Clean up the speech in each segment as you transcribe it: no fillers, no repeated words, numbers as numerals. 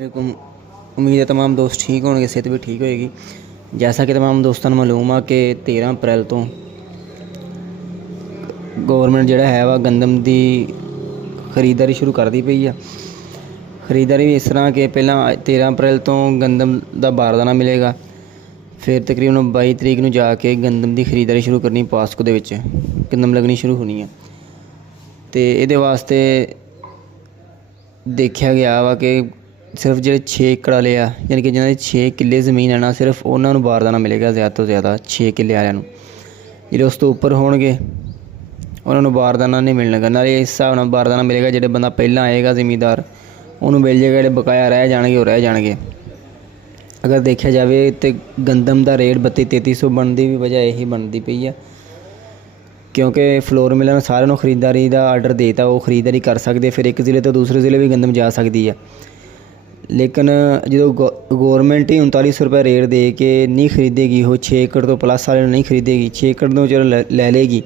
वालेकुम। उम्मीद है तमाम दोस्त ठीक होंगे, सेहत भी ठीक होएगी। जैसा कि तमाम दोस्तों को मालूम है कि 13 अप्रैल तो गौरमेंट जिहड़ा है वा गंदम की खरीदारी शुरू कर दी पई है। खरीदारी भी इस तरह कि पहला 13 अप्रैल तो गंदम का बारदाना मिलेगा, फिर तकरीबन 22 तरीक नूं जाके गंदम की खरीदारी शुरू करनी, पास्को दे विच गंदम लगनी शुरू होनी है। तो ये वास्ते देखा गया वा कि सिर्फ जो 6 एकड़ वाले आ, यानी कि जिन्होंने 6 किले जमीन है ना, सिर्फ उन्होंने बारदाना मिलेगा ज़्यादा तो ज़्यादा 6 किले वालों। जो उस तो उपर होणगे उन्होंने बारदाना नहीं मिलना। नाले इस हिसाब नाल बारदाना मिलेगा, जो बंदा पहला आएगा जमींदार उन्होंने मिल जाएगा, जो बकाया रह जाएंगे वो रह जाएंगे। अगर देखा जाए तो गंदम का रेट 32-3300 बनने की वजह यही बनती पई है, क्योंकि फ्लोर मिलर ने सारे को खरीदारी का आर्डर देता, वो खरीदारी कर सकते, फिर एक ज़िले तो दूसरे ज़िले भी गंदम जा सकती है। लेकिन जो गौरमेंट ही 3900 रुपये रेट दे के नहीं खरीदेगी, वो 6 एकड़ तो प्लस वाले नहीं खरीदेगी, 6 एकड़ तो चलो ले लेगी,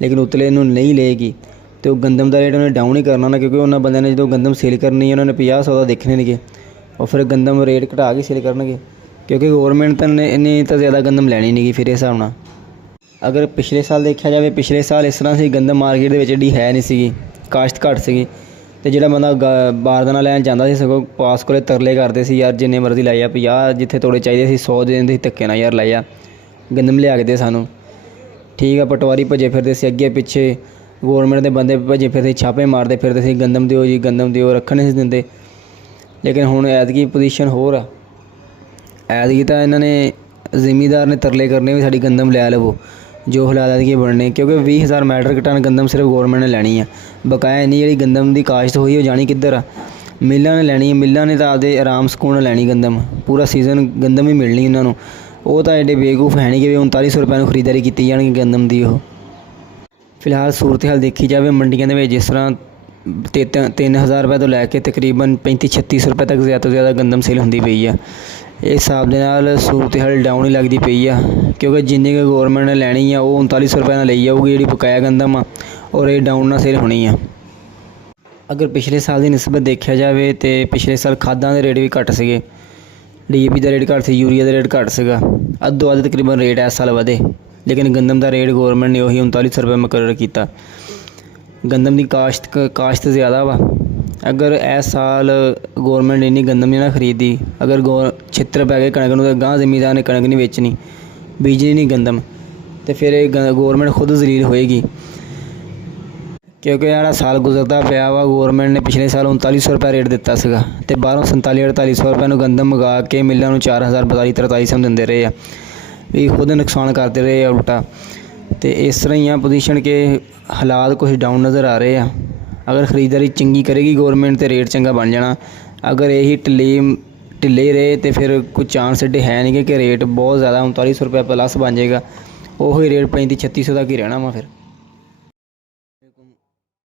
लेकिन उतले नहीं लेगी तो गंदम का रेट उन्हें डाउन ही करना ना, क्योंकि उन्होंने बंदे ने जो गंदम सेल करनी है उन्होंने 50-100 का देखने नहीं, और फिर गंदम रेट घटा के सेल करनगे, क्योंकि गौरमेंट ने तो ज़्यादा गंदम लैनी नहीं। फिर इस हिसाब नाल अगर पिछले साल देखा जाए, पिछले साल इस तरह से गंदम मार्केट के एडी है नहीं सी, काश्त घट सी, तो जो बंदा बारदाना लैन जाता से सगों पास को तरले करते सी, यार जिन्ने मर्जी लाई आ, 50 जिथे तोड़े चाहिए सी 100 दे देंदे धक्के ना, यार लाई आ गंदम लिया के दे सानू। ठीक है, पटवारी भजे फिरते से अगे पिछे, गौरमेंट के बंदे भजे फिरते छापे मारते फिरते सी, गंदम दिओ जी गंदम दिओ, रखने नहीं देंदे। लेकिन हुण ऐतकी पोजीशन होर आ, ऐतकी तो इन्होंने जिमीदार ने तरले करने भी साड़ी गंदम लै लवो जो हालात की बनने, क्योंकि 20,000 मैट्रिक टन गंदम सिर्फ गौरमेंट ने लैनी है। बकाया इन्नी जी गंदम की काश्त हुई वो जानी किधर आ, मिलों ने लैनी है, मिलों ने तो आपदे आराम सुकून लैनी गंदम, पूरा सीजन गंदम ही मिलनी उन्होंने। वो तो एडे बेवकूफ है नहीं कि 3900 रुपये खरीदारी की जाएगी गंदम की। वो फिलहाल सूरत हाल देखी जाए मंडियों के जिस तरह 3000 रुपये तो लैके तकरीबन 3500-3600 रुपये तक ज़्यादा तो ज़्यादा गंदम सेल होंदी पई है। इस हिसाब के नाल सूरत हाल डाउन ही लगती पई है, क्योंकि जिन्नी कि गौरमेंट ने लैनी है वो 3900 रुपये लई जाऊगी जी बकाया गंदम आ, और ये डाउन ना सेल होनी है। अगर पिछले साल की निस्बत देखा जाए तो पिछले साल खादा के रेट भी घट से, DAP का रेट घट से, यूरिया का रेट घट से, अद्धो अध तकरीबन रेट इस साल वधे, लेकिन गंदम का रेट गौरमेंट ने वही 3900 रुपये मुकर्रर किया। गंदम की काश्त ज़्यादा वा, अगर इस साल गौरमेंट इन्नी गंदम नहीं ना खरीदी, अगर छित्र पै गए कणक तो गांह जमींदार ने कणक नहीं बेचनी, बीजनी नहीं गंदम, तो फिर गौरमेंट खुद जलील होएगी। क्योंकि जोड़ा साल गुजरता पाया वा, गौरमेंट ने पिछले साल 3900 रुपये रेट दिता सीगा, ते बाहरों 47-4800 रुपये गंदम मंगा के मिलों को 4000-42-4300 देंदे रहे आ, भी खुद नुकसान करते रहे आ उल्टा। तो इस तरह ही आ पोजीशन के हालात कुछ डाउन नज़र आ रहे हैं। अगर खरीदारी चंगी करेगी गौरमेंट तो रेट चंगा बन जाना, अगर यही ढिले रहे तो फिर कुछ चांस एडे है नहीं कि रेट बहुत ज़्यादा 3900 रुपये प्लस बन जाएगा, वही रेट 3500-3600 तक ही रहना वा फिर।